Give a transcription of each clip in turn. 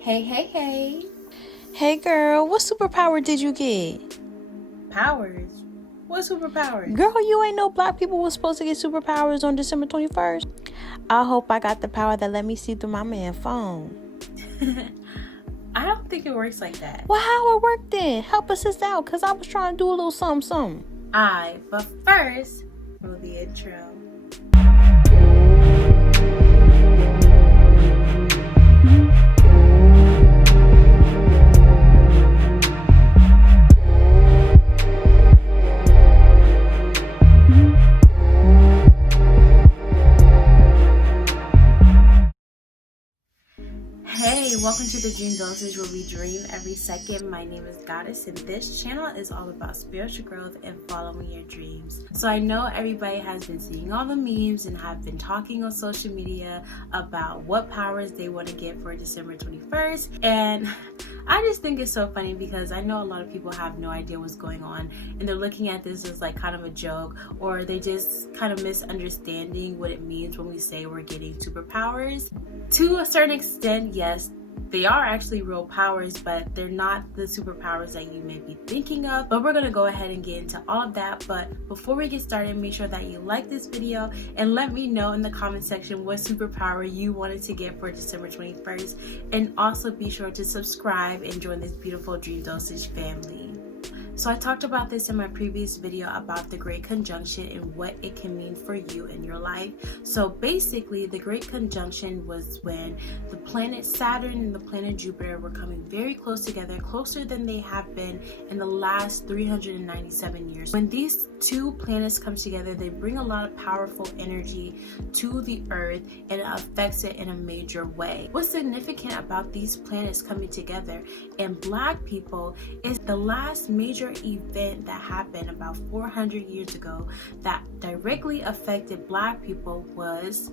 Hey, hey, hey. Hey girl, what superpower did you get? Powers? What superpowers? Girl, you ain't know black people was supposed to get superpowers on December 21st. I hope I got the power that let me see through my man's phone. I don't think it works like that. Well, how it worked then? Help us out, because I was trying to do a little something. But first, roll the intro. Hey, welcome to the Dream Dosage, where we dream every second. My name is GodDESs, and this channel is all about spiritual growth and following your dreams. So I know everybody has been seeing all the memes and have been talking on social media about what powers they want to get for December 21st. And I just think it's so funny because I know a lot of people have no idea what's going on, and they're looking at this as like kind of a joke, or they just kind of misunderstanding what it means when we say we're getting superpowers. To a certain extent, yes, they are actually real powers, but they're not the superpowers that you may be thinking of. But we're going to go ahead and get into all of that. But before we get started, make sure that you like this video and let me know in the comment section what superpower you wanted to get for December 21st. And also be sure to subscribe and join this beautiful Dream Dosage family. So I talked about this in my previous video about the Great Conjunction and what it can mean for you in your life. So basically, the Great Conjunction was when the planet Saturn and the planet Jupiter were coming very close together, closer than they have been in the last 397 years. When these two planets come together, they bring a lot of powerful energy to the earth and it affects it in a major way. What's significant about these planets coming together and black people is the last major event that happened about 400 years ago that directly affected black people was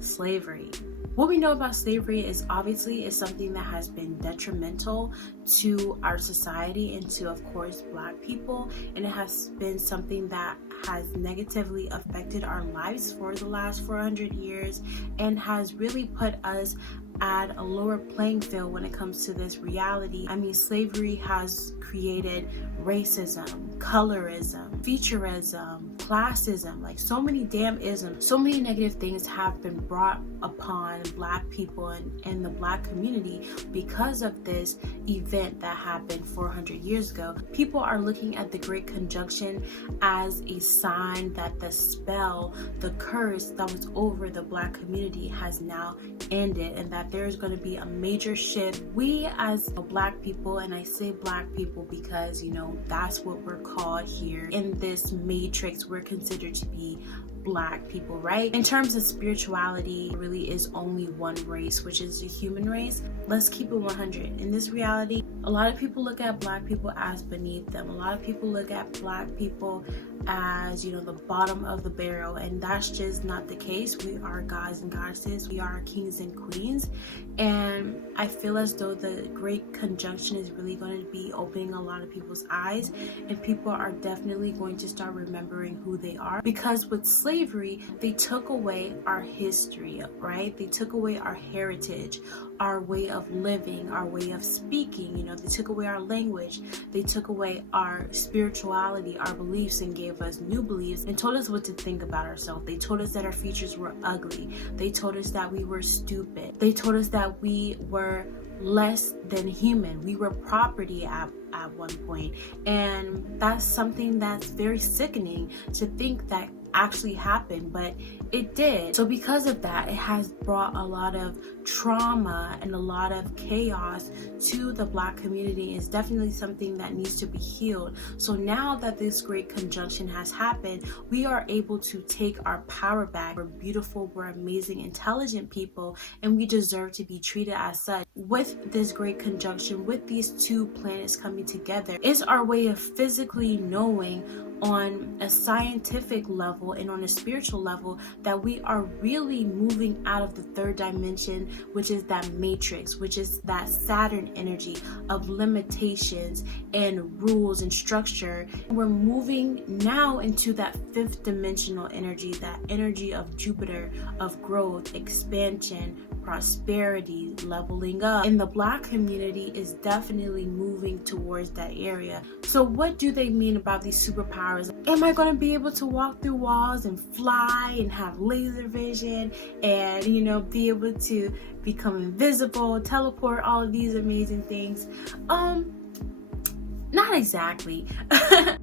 slavery. What we know about slavery is obviously is something that has been detrimental to our society and to, of course, black people, and it has been something that has negatively affected our lives for the last 400 years and has really put us at a lower playing field when it comes to this reality. I mean, slavery has created racism, colorism, featureism, classism, like so many damn isms. So many negative things have been brought upon black people and the black community because of this event that happened 400 years ago. People are looking at the Great Conjunction as a sign that the spell, the curse that was over the black community has now ended, and that there's going to be a major shift. We as black people, and I say black people because, you know, that's what we're called here in this matrix, we're considered to be black people, right? In terms of spirituality, there really is only one race, which is the human race. Let's keep it 100. In this reality, a lot of people look at black people as beneath them. A lot of people look at black people as, you know, the bottom of the barrel, and that's just not the case. We are gods and goddesses. We are kings and queens, and I feel as though the Great Conjunction is really going to be opening a lot of people's eyes, and people are definitely going to start remembering who they are, because with slavery, they took away our history, right? They took away our heritage, our way of living, our way of speaking. You know, they took away our language, they took away our spirituality, our beliefs, and gave us new beliefs and told us what to think about ourselves. They told us that our features were ugly. They told us that we were stupid. They told us that we were less than human. We were property at one point. And that's something that's very sickening to think that actually happened, but it did. So because of that, it has brought a lot of trauma and a lot of chaos to the black community. It's definitely something that needs to be healed. So now that this Great Conjunction has happened, we are able to take our power back. We're beautiful, we're amazing, intelligent people, and we deserve to be treated as such. With this Great Conjunction, with these two planets coming together, is our way of physically knowing on a scientific level and on a spiritual level that we are really moving out of the third dimension, which is that matrix, which is that Saturn energy of limitations and rules and structure. We're moving now into that fifth dimensional energy, that energy of Jupiter, of growth, expansion, prosperity, leveling up. And the Black community is definitely moving towards that area. So what do they mean about these superpowers? Am I going to be able to walk through walls and fly and have laser vision and, you know, be able to become invisible, teleport, all of these amazing things? Not exactly. Where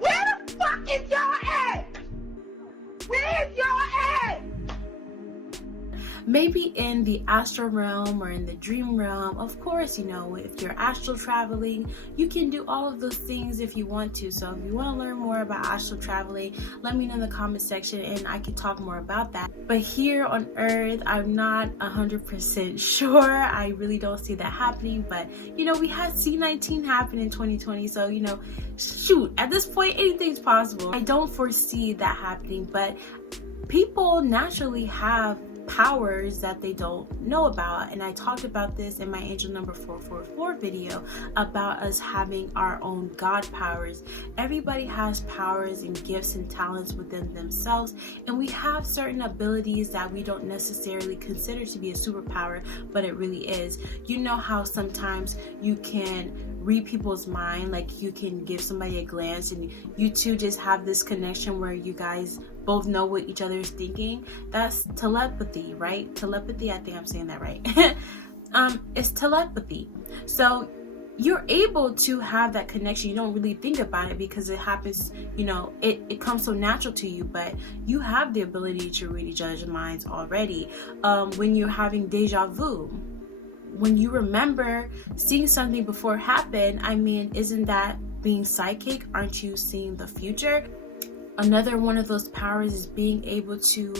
the fuck is your at? Where is your at? Maybe in the astral realm or in the dream realm. Of course, you know, if you're astral traveling, you can do all of those things if you want to. So if you want to learn more about astral traveling, let me know in the comment section and I can talk more about that. But here on Earth, I'm not 100% sure. I really don't see that happening. But, you know, we had C19 happen in 2020. So, you know, shoot, at this point, anything's possible. I don't foresee that happening, but people naturally have powers that they don't know about, and I talked about this in my angel number 444 video about us having our own God powers. Everybody has powers and gifts and talents within themselves, and we have certain abilities that we don't necessarily consider to be a superpower, but it really is. You know how sometimes you can read people's mind, like you can give somebody a glance and you two just have this connection where you guys both know what each other is thinking. That's telepathy, right? Telepathy, I think I'm saying that right. It's telepathy. So you're able to have that connection. You don't really think about it because it happens, you know, it comes so natural to you, but you have the ability to read each other's minds already. When you're having deja vu, when you remember seeing something before it happened, I mean, isn't that being psychic? Aren't you seeing the future? Another one of those powers is being able to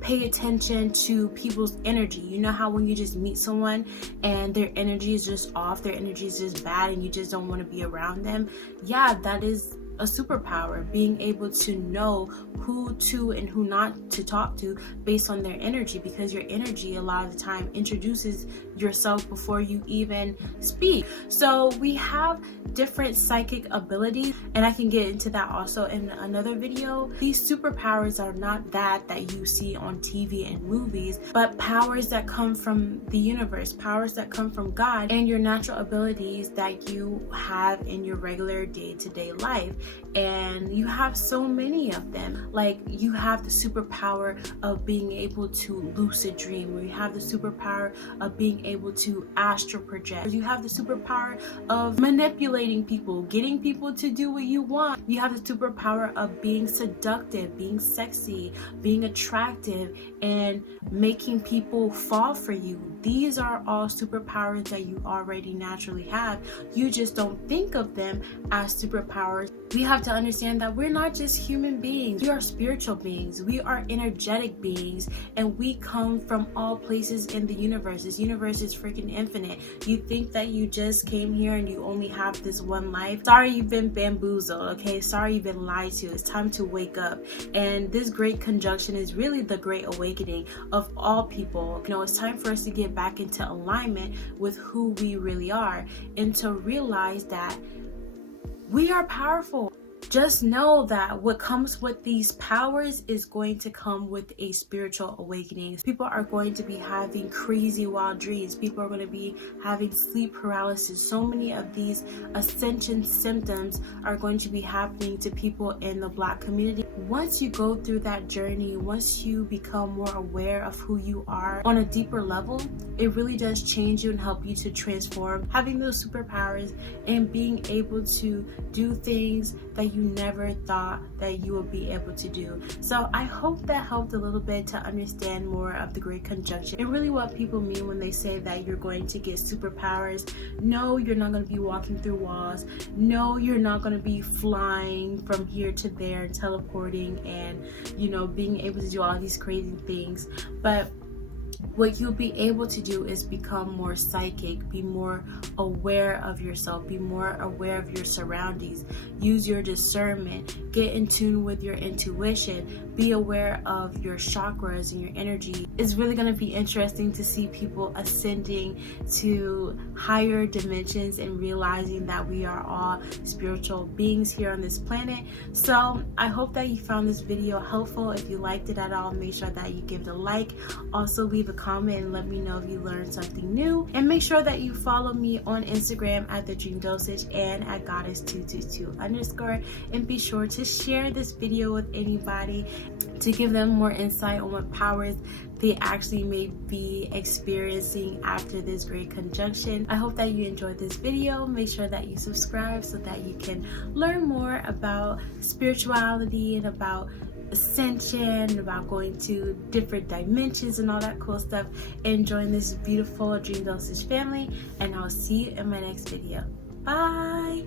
pay attention to people's energy. You know how when you just meet someone and their energy is just off, their energy is just bad and you just don't want to be around them? Yeah, that is a superpower, being able to know who to and who not to talk to based on their energy, because your energy a lot of the time introduces yourself before you even speak. So we have different psychic abilities, and I can get into that also in another video. These superpowers are not that you see on TV and movies, but powers that come from the universe, powers that come from God, and your natural abilities that you have in your regular day-to-day life. And you have so many of them. Like, you have the superpower of being able to lucid dream, or you have the superpower of being able to astral project. You have the superpower of manipulating people, getting people to do what you want. You have the superpower of being seductive, being sexy, being attractive, and making people fall for you. These are all superpowers that you already naturally have. You just don't think of them as superpowers. We have to understand that we're not just human beings. We are spiritual beings. We are energetic beings, and we come from all places in the universe. This universe is freaking infinite. You think that you just came here and you only have this one life? Sorry, you've been bamboozled, okay? Sorry, you've been lied to. It's time to wake up. And this great conjunction is really the great awakening of all people. You know, it's time for us to get back into alignment with who we really are, and to realize that we are powerful. Just know that what comes with these powers is going to come with a spiritual awakening. People are going to be having crazy wild dreams. People are going to be having sleep paralysis. So many of these ascension symptoms are going to be happening to people in the Black community. Once you go through that journey, once you become more aware of who you are on a deeper level, it really does change you and help you to transform. Having those superpowers and being able to do things that you never thought that you would be able to do. So I hope that helped a little bit to understand more of the great conjunction and really what people mean when they say that you're going to get superpowers. No, you're not going to be walking through walls. No, you're not going to be flying from here to there, teleporting, and, you know, being able to do all these crazy things. But what you'll be able to do is become more psychic, be more aware of yourself, be more aware of your surroundings, use your discernment, get in tune with your intuition, be aware of your chakras and your energy. It's really going to be interesting to see people ascending to higher dimensions and realizing that we are all spiritual beings here on this planet. So I hope that you found this video helpful. If you liked it at all, make sure that you give it a like. Also, leave leave a comment and let me know if you learned something new. And make sure that you follow me on Instagram at the Dream Dosage and at GodDESs222_, and be sure to share this video with anybody to give them more insight on what powers they actually may be experiencing after this great conjunction. I hope that you enjoyed this video. Make sure that you subscribe so that you can learn more about spirituality and about ascension, about going to different dimensions and all that cool stuff, and join this beautiful Dream Dosage family. And I'll see you in my next video. Bye.